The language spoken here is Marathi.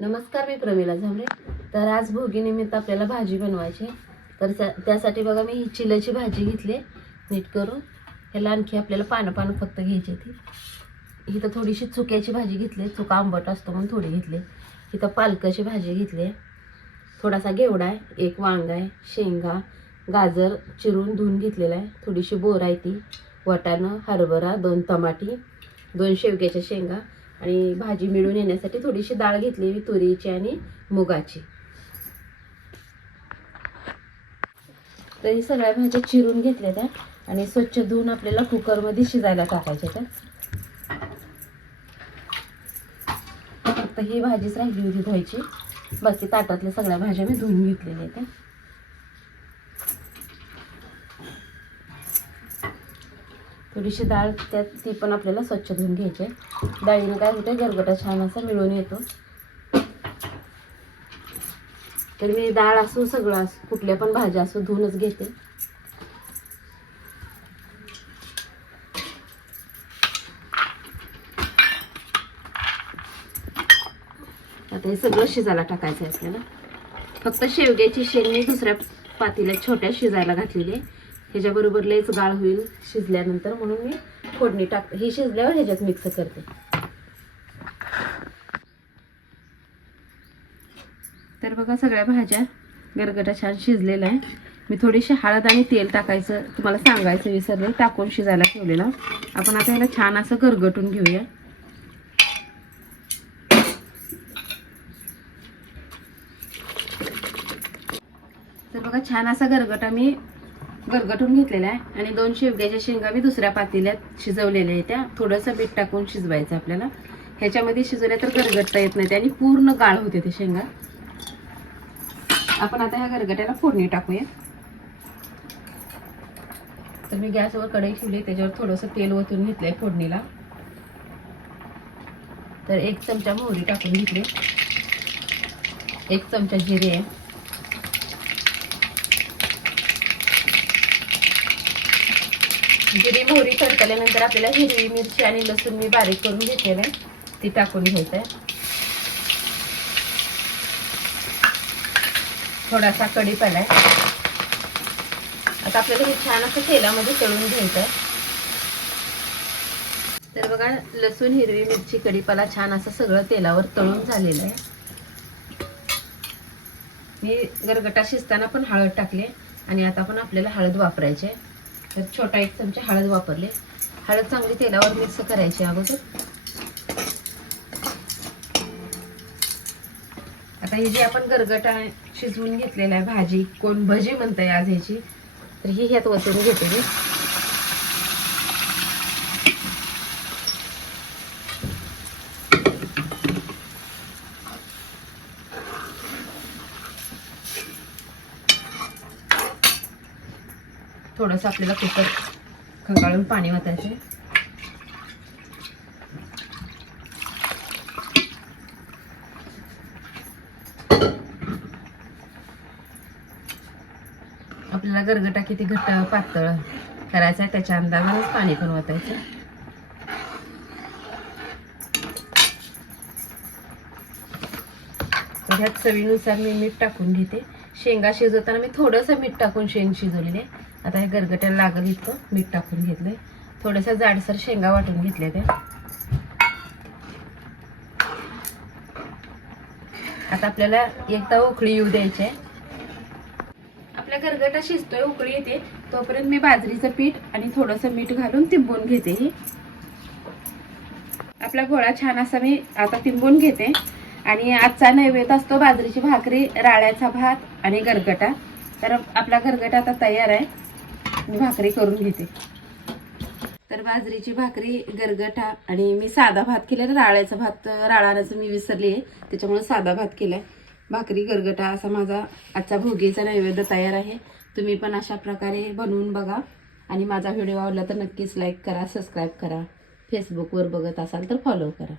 नमस्कार मी प्रमिला झावरे तर आज भोगीनिमित्त आपल्याला भाजी बनवायची आहे. तर त्यासाठी बघा मी ही चिल्याची भाजी घेतली नीट करून. ह्याला आणखी आपल्याला पानं पानं फक्त घ्यायची ती. इथं थोडीशी चुक्याची भाजी घेतली चुका आंबट असतो म्हणून थोडी घेतली इथं पालकाची भाजी घेतली आहे. थोडासा घेवडा आहे. एक वांगा आहे शेंगा गाजर चिरून धुवून घेतलेला आहे. थोडीशी बोर आहे ती. वटाणं हरभरा दोन टमाटी दोन शेवग्याच्या शेंगा. आणि भाजी मिळून येण्यासाठी थोडीशी डाळ घेतली मी तुरीची आणि मुगाची. तर ही सगळ्या भाज्या चिरून घेतल्या त्या आणि स्वच्छ धुवून आपल्याला कुकरमध्ये शिजायला टाकायच्या त्या. फक्त ही भाजीच राहिली होती धुवायची. बाकी ताटातल्या सगळ्या भाज्या मी धुवून घेतलेल्या आहेत त्या. थोडीशी डाळ त्यात ती पण आपल्याला स्वच्छ धुवून घ्यायची आहे. डाळीनं काय होतं गरगटा छान असा मिळून येतो. तर मी डाळ असो सगळं असो कुठल्या पण भाज्या असो धुवूनच घेते. आता हे सगळं शिजायला टाकायचं आहे आपल्याला. फक्त शेवग्याची शेंग मी दुसऱ्या पातीला छोट्या शिजायला घातलेली आहे. ह्याच्याबरोबर लयच गाळ होईल शिजल्यानंतर म्हणून मी फोडणी टाकते. ही शिजल्यावर ह्याच्यात मिक्स करते. तर बघा सगळ्या भाज्या गरगटा छान शिजलेल्या आहे मी थोडीशी हळद आणि तेल टाकायचं तुम्हाला सांगायचं विसरले टाकून शिजायला ठेवलेलं. आपण आता ह्याला छान असं गरगटून घेऊया. तर बघा छान असा गरगटा मी गरगटून घेतलेला आहे. आणि दोन शेवग्याच्या शेंगा मी दुसऱ्या पातेल्यात शिजवलेल्या आहेत त्या. थोडंसं मीठ टाकून शिजवायचं आपल्याला. ह्याच्यामध्ये शिजवल्या तर गरगटता येत नाही. आणि पूर्ण गाळ होते ते शेंगा. आपण आता ह्या गरगट्याला फोडणी टाकूया. तर मी गॅसवर कढई ठेवली. त्याच्यावर थोडंसं तेल ओतून घेतलंय फोडणीला. तर एक चमचा मोहरी टाकून घेतली. एक चमचा जिरे. आहे जिरी मोहरी तडकल्यानंतर आपल्याला हिरवी मिरची आणि लसूण मी बारीक करून घेतलेलं आहे. ती टाकून घ्यायचं आहे थोडासा कढीपाला आहे. आता आपल्याला हे छान असं तेलामध्ये तळून घ्यायचं आहे तर बघा लसूण हिरवी मिरची कढीपाला छान असं सगळं तेलावर तळून झालेलं आहे. मी गरगटा शिजताना पण हळद टाकले आणि आता पण आपल्याला हळद वापरायची आहे. तर छोटा एक चमचा हळद वापरले. हळद चांगली तेलावर मिक्स करायची अगोदर. आता ही जी आपण गरगटा शिजवून घेतलेला आहे भाजी कोण भजी म्हणताय आज ह्याची तर ही ह्यात वचून घेते मी. थोडंसं आपल्याला कुकर खंगाळून पाणी वाचायचं आपल्याला गरगटा किती घट्ट पातळ करायचा आहे त्याच्या अंदाजानेच पाणी पण वाचायचं तर ह्यात चवीनुसार मी मीठ टाकून घेते. शेंगा शिजवताना मी थोडंसं मीठ टाकून शेंग शिजवलेले. आता हे गरगट्याला लागल इतकं मीठ टाकून घेतले थोड्याशा जाडसर शेंगा वाटून घेतल्या त्या. आता आपल्याला एकदा उकळी येऊ द्यायची आहे. आपल्या गरगटा शिजतोय उकळी येते. तोपर्यंत मी बाजरीचं पीठ आणि थोडंसं मीठ घालून तिंबून घेते ही. आपला गोळा छान असा मी आता तिंबून घेते. आणि आजचा नैवेद्य असतो बाजरीची भाकरी राळ्याचा भात आणि गरगटा. तर आपला गरगटा आता तयार आहे. मी भाकरी करून घेते. तर बाजरीची भाकरी गरगटा आणि मी साधा भात केला ना राळ्याचा भात राळाण्याचं मी विसरली आहे त्याच्यामुळे साधा भात केलाय. भाकरी गरगटा असा माझा आजचा भोगीचा नैवेद्य तयार आहे. तुम्ही पण अशा प्रकारे बनवून बघा. आणि माझा व्हिडिओ आवडला तर नक्कीच लाईक करा सबस्क्राईब करा. फेसबुकवर बघत असाल तर फॉलो करा.